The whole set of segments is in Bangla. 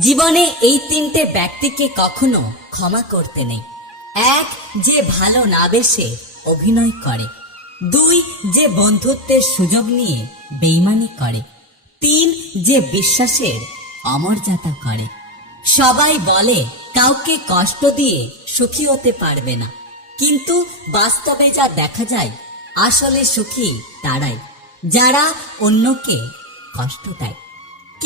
জীবনে এই তিনটে ব্যক্তিকে কখনো ক্ষমা করতে নেই। এক, যে ভালো না বেসে অভিনয় করে। দুই, যে বন্ধুত্বের সুযোগ নিয়ে বেইমানি করে। তিন, যে বিশ্বাসের অমর্যাদা করে। সবাই বলে, কাউকে কষ্ট দিয়ে সুখী হতে পারবে না। কিন্তু বাস্তবে যা দেখা যায়, আসলে সুখী তারাই, যারা অন্যকে কষ্ট দেয়।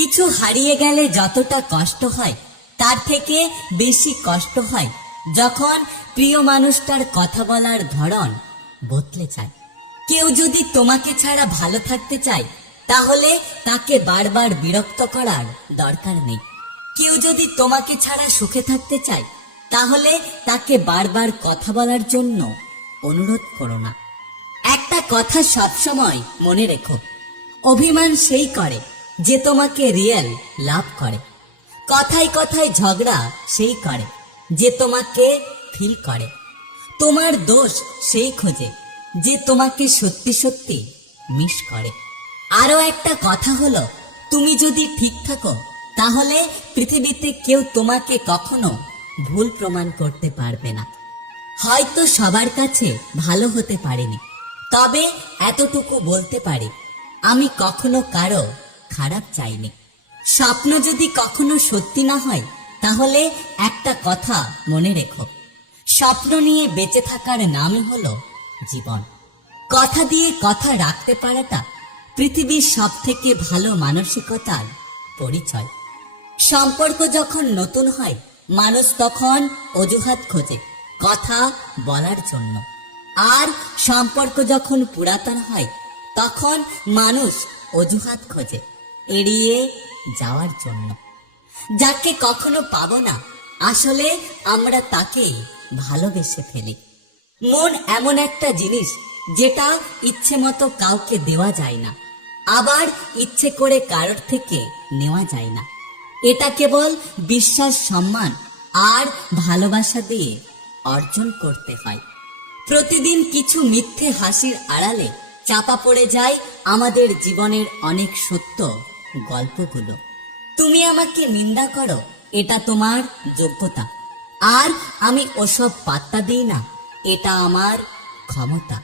কিছু হারিয়ে গেলে যতটা কষ্ট হয়, তার থেকে বেশি কষ্ট হয় যখন প্রিয় মানুষটার কথা বলার ধরন বদলে যায়। কেউ যদি তোমাকে ছাড়া ভালো থাকতে চায়, তাহলে তাকে বারবার বিরক্ত করার দরকার নেই। কেউ যদি তোমাকে ছাড়া সুখে থাকতে চায়, তাহলে তাকে বারবার কথা বলার জন্য অনুরোধ করো না। একটা কথা সবসময় মনে রেখো, অভিমান সেই করে যে তোমাকে রিয়েল লাভ করে। কথায় কথায় ঝগড়া সেই করে, যে তোমাকে ফিল করে। তোমার দোষ সেই খোঁজে, যে তোমাকে সত্যি সত্যি মিস করে। আরও একটা কথা হলো, তুমি যদি ঠিক থাকো, তাহলে পৃথিবীতে কেউ তোমাকে কখনো ভুল প্রমাণ করতে পারবে না। হয়তো সবার কাছে ভালো হতে পারিনি, তবে এতটুকু বলতে পারি, আমি কখনো কারও খারাপ চাইনি। স্বপ্ন যদি কখনো সত্যি না হয়, তাহলে একটা কথা মনে রেখো। স্বপ্ন নিয়ে বেঁচে থাকার নামই হলো জীবন। কথা দিয়ে কথা রাখতে পারাটা পৃথিবীর সব থেকে ভালো মানসিকতার পরিচয়। সম্পর্ক যখন নতুন হয়, মানুষ তখন অজুহাত খোঁজে কথা বলার জন্য। আর সম্পর্ক যখন পুরাতন হয়, তখন মানুষ অজুহাত খোঁজে। এড়িয়ে যাওয়ার জন্য। যাকে কখনো পাবো না, আসলে আমরা তাকে ভালোবেসে ফেলি। মন এমন একটা জিনিস যেটা ইচ্ছে মতো কাউকে দেওয়া যায় না, আবার ইচ্ছে করে কারোর থেকে নেওয়া যায় না। এটা কেবল বিশ্বাস, সম্মান আর ভালোবাসা দিয়ে অর্জন করতে হয়। প্রতিদিন কিছু মিথ্যে হাসির আড়ালে চাপা পড়ে যায় আমাদের জীবনের অনেক সত্য। গল্পগুলো। তুমি আমাকে নিন্দা করো, এটা তোমার যোগ্যতা। আর আমি ওসব পাত্তা দিই না, এটা আমার ক্ষমতা।